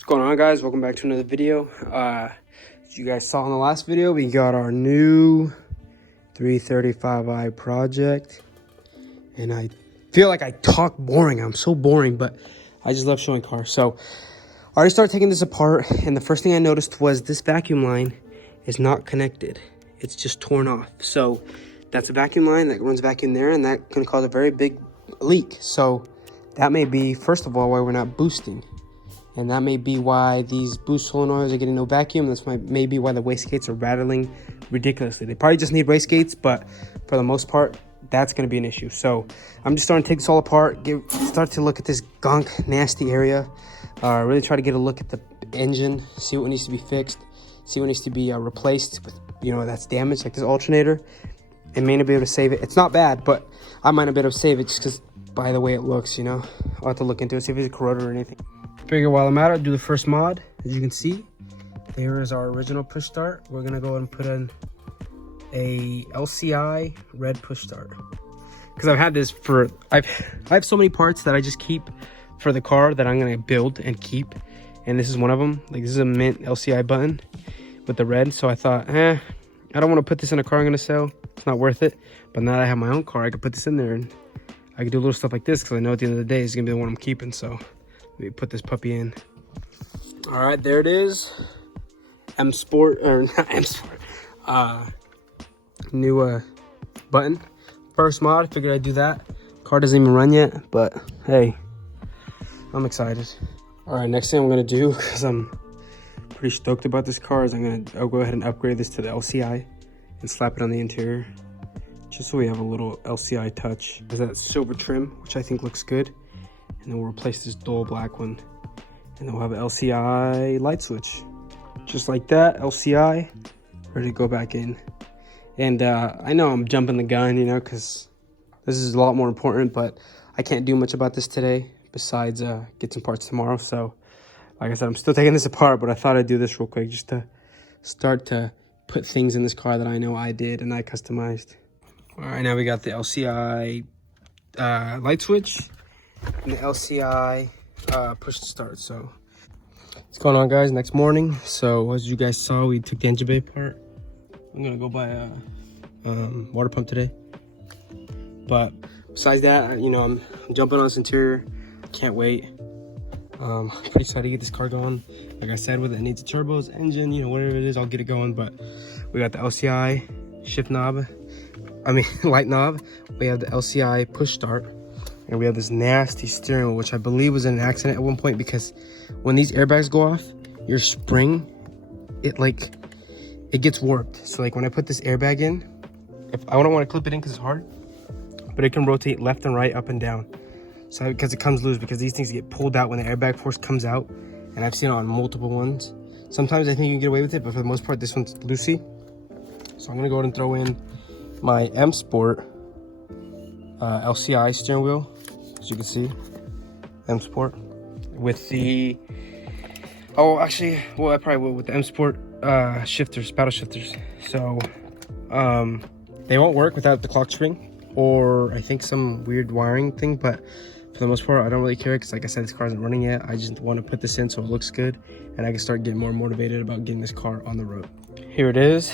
What's going on, guys? Welcome back to another video. As you guys saw in the last video, we got our new 335i project, and I feel like I talk boring. I'm so boring, but I just love showing cars. So I already started taking this apart, and the first thing I noticed was this vacuum line is not connected. It's just torn off. So that's a vacuum line that runs vacuum there, and that can cause a very big leak. So that may be, first of all, why we're not boosting. And that may be why these boost solenoids are getting no vacuum. That's maybe why the wastegates are rattling ridiculously. They probably just need wastegates, but for the most part, that's going to be an issue. So I'm just starting to take this all apart, start to look at this gunk, nasty area. Really try to get a look at the engine, see what needs to be fixed, see what needs to be replaced with, that's damaged, like this alternator. And may not be able to save it. It's not bad, but I might not be able to save it just because by the way it looks, I'll have to look into it, see if it's corroded or anything. Figure while I'm at it, do the first mod. As you can see, there is our original push start. We're gonna go ahead and put in a LCI red push start, because I've had this for I have so many parts that I just keep for the car that I'm gonna build and keep, and this is one of them. Like, this is a mint LCI button with the red, so I thought, I don't want to put this in a car I'm gonna sell. It's not worth it. But now that I have my own car, I could put this in there and I could do little stuff like this, because I know at the end of the day it's gonna be the one I'm keeping. So let me put this puppy in. All right, there it is. M Sport, or not M Sport. New button. First mod, figured I'd do that. Car doesn't even run yet, but hey, I'm excited. All right, next thing I'm gonna do, because I'm pretty stoked about this car, is I'll go ahead and upgrade this to the LCI and slap it on the interior, just so we have a little LCI touch. There's that silver trim, which I think looks good. And then we'll replace this dull black one. And then we'll have an LCI light switch. Just like that, LCI, ready to go back in. And I know I'm jumping the gun, because this is a lot more important, but I can't do much about this today besides get some parts tomorrow. So, like I said, I'm still taking this apart, but I thought I'd do this real quick just to start to put things in this car that I know I did and I customized. All right, now we got the LCI light switch and the LCI push to start. So what's going on, guys? Next morning. So as you guys saw, we took the engine bay apart. I'm gonna go buy a water pump today. But besides that, I'm jumping on this interior. Can't wait. I'm pretty excited to get this car going. Like I said, with it needs a turbos, engine, whatever it is, I'll get it going. But we got the LCI shift knob, light knob. We have the LCI push start, and we have this nasty steering wheel, which I believe was in an accident at one point, because when these airbags go off, your spring, it gets warped. So like when I put this airbag in, if I don't want to clip it in because it's hard, but it can rotate left and right, up and down. So because it comes loose, because these things get pulled out when the airbag force comes out, and I've seen it on multiple ones. Sometimes I think you can get away with it, but for the most part, this one's loosey. So I'm gonna go ahead and throw in my M Sport LCI steering wheel, as you can see, M Sport with the I probably will with the M Sport shifters, paddle shifters. So they won't work without the clock spring, or I think some weird wiring thing, but for the most part I don't really care, because like I said, this car isn't running yet. I just want to put this in so it looks good and I can start getting more motivated about getting this car on the road. Here it is,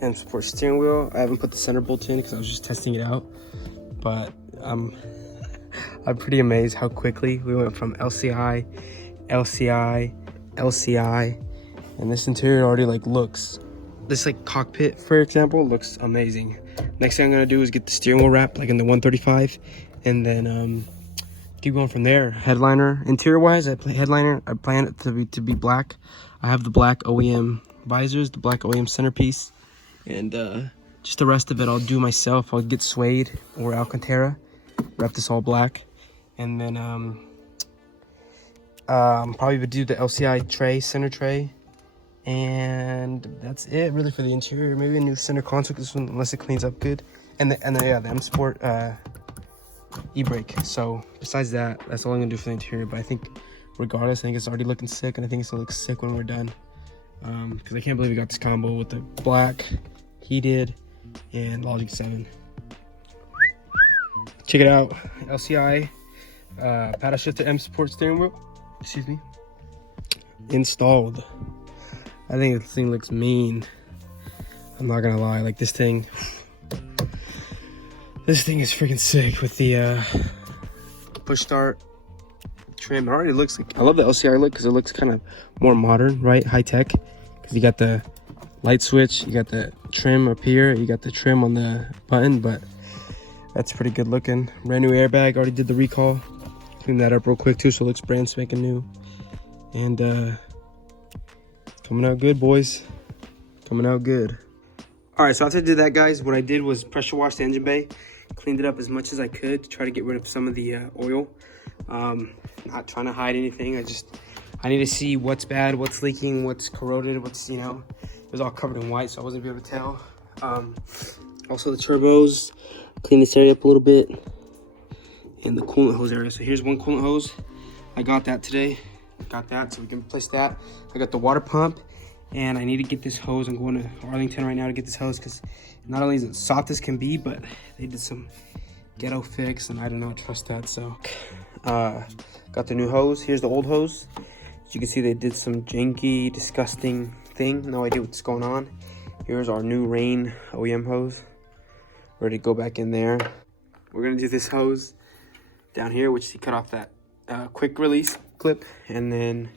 M Sport steering wheel. I haven't put the center bolt in because I was just testing it out, but I'm pretty amazed how quickly we went from LCI, LCI, LCI, and this interior already looks, this cockpit, for example, looks amazing. Next thing I'm gonna do is get the steering wheel wrapped in the 135, and then keep going from there. Headliner, interior wise, I plan it to be black. I have the black OEM visors, the black OEM centerpiece, and just the rest of it I'll do myself. I'll get suede or Alcantara, wrap this all black, and then probably would do the LCI tray, center tray, and that's it really for the interior. Maybe a new center console, this one, unless it cleans up good, and the M Sport e-brake. So besides that, that's all I'm gonna do for the interior. But I think regardless, I think it's already looking sick, and I think it's gonna look sick when we're done, because I can't believe we got this combo with the black, heated, and Logic 7. Check it out, LCI paddle shifter M Sport steering wheel, excuse me. installed. I think this thing looks mean. I'm not gonna lie, like this thing is freaking sick with the push start trim. It already looks like, I love the LCR look because it looks kind of more modern, right? High tech, because you got the light switch, you got the trim up here, you got the trim on the button, but that's pretty good looking. Brand new airbag, already did the recall. Cleaned that up real quick too, so it looks brand spanking new. And coming out good, boys. Coming out good. All right, so after I did that, guys, what I did was pressure wash the engine bay. Cleaned it up as much as I could to try to get rid of some of the oil. Not trying to hide anything. I need to see what's bad, what's leaking, what's corroded, what's, you know, it was all covered in white, so I wasn't able to tell. Also the turbos, clean this area up a little bit, and the coolant hose area. So here's one coolant hose. I got that today. Got that, so we can replace that. I got the water pump, and I need to get this hose. I'm going to Arlington right now to get this hose because not only is it soft as can be, but they did some ghetto fix, and I do not trust that. So got the new hose. Here's the old hose. As you can see, they did some janky, disgusting thing. No idea what's going on. Here's our new Rain OEM hose. Ready to go back in there. We're gonna do this hose down here, which he cut off that quick release clip, and then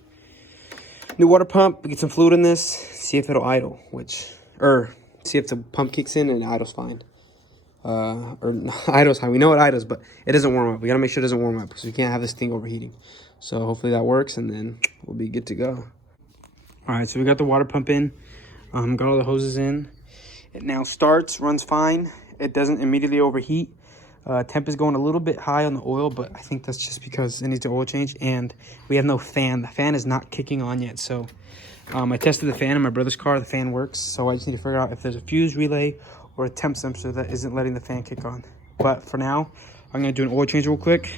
new water pump. Get some fluid in this, see if it'll idle, see if the pump kicks in and idle's fine. Or idle's fine. We know it idles, but it doesn't warm up. We gotta make sure it doesn't warm up because we can't have this thing overheating. So hopefully that works, and then we'll be good to go. All right, so we got the water pump in, got all the hoses in. It now starts, runs fine. It doesn't immediately overheat. Temp is going a little bit high on the oil, but I think that's just because it needs the oil change, and we have no fan. The fan is not kicking on yet, so I tested the fan in my brother's car. The fan works, so I just need to figure out if there's a fuse relay or a temp sensor that isn't letting the fan kick on. But for now, I'm gonna do an oil change real quick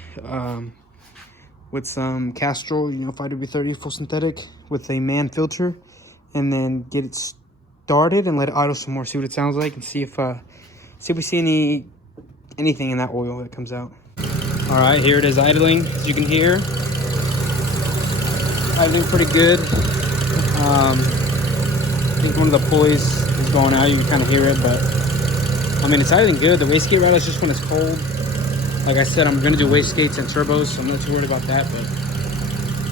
with some Castrol, 5W30 full synthetic with a man filter, and then get it started and let it idle some more, see what it sounds like, and see if we see anything in that oil that comes out. All right, here it is idling. As you can hear, idling pretty good. I think one of the pulleys is going out. You can kind of hear it, but I mean, it's idling good. The wastegate rattles just when it's cold. Like I said, I'm gonna do wastegates and turbos, so I'm not too worried about that, but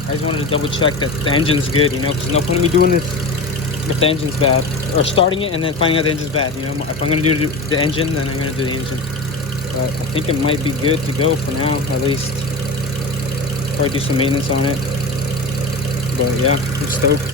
I just wanted to double check that the engine's good, because there's no point in me doing this if the engine's bad, or starting it and then finding out the engine's bad. If I'm gonna do the engine, then I'm gonna do the engine. But I think it might be good to go for now, at least. Probably do some maintenance on it. But yeah, I'm stoked.